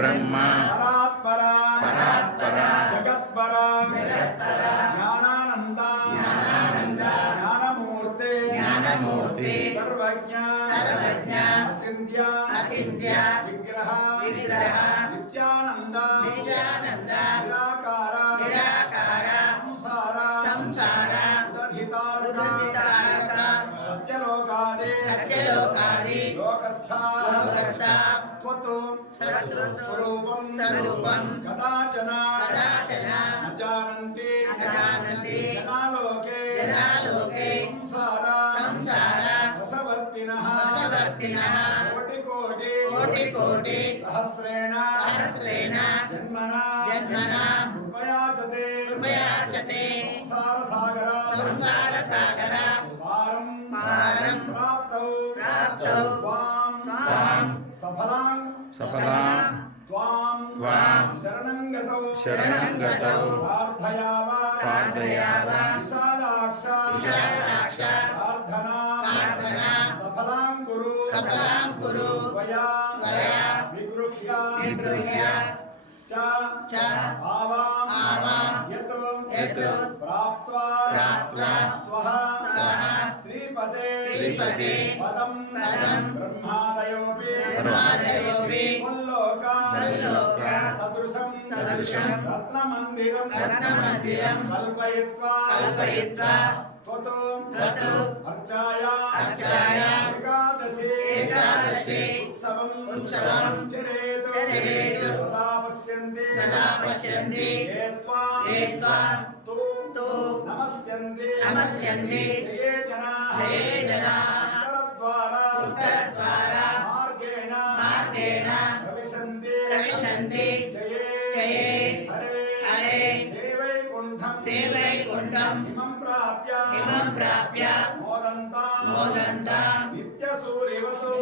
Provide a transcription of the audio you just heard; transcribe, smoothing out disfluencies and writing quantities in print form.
బ్రహ్మ పరాత్పరా పరాత్పరా జగత్పరా జ్ఞానానంద జ్ఞానమూర్తే సర్వజ్ఞ అచింత్య విగ్రహ నిత్యానంద నిరాకార సంసార ఉదధితారక సత్యలోకాది లోకస్థ త్వత్ స్వరూపం కదాచన నజానంతి జనాలోకే సంసార వశవర్తినః కోటి సహస్రేణ జన్మనా ఉపయాచతే సంసార సాగర పారం ప్రాప్తౌ త్వాం సఫలాం త్వాం శరణం గతౌ ప్రార్థయావ విశాలాక్ష ప్రార్థనా సఫలాం కురు త్వయా విగృహ్య చ ఆవాం యత్ ప్రాప్త్వా స్వః శ్రీపదే పదం బ్రహ్మాదయోపి వల్లోక సదృశం రత్నమందిరం కల్పయిత్వా త్వత్ అర్చాయ ఏకాదశి ఉత్సవం చరేతు తదా పశ్యంతి ఏ త్వాం తు నమస్యంతి జయే జనాః ఉత్తరద్వారా మార్గేణ ప్రవిశంతి జయే హరే దేవైకుంఠం ఇమం ప్రాప్య మోదంతా నిత్యసూరివతు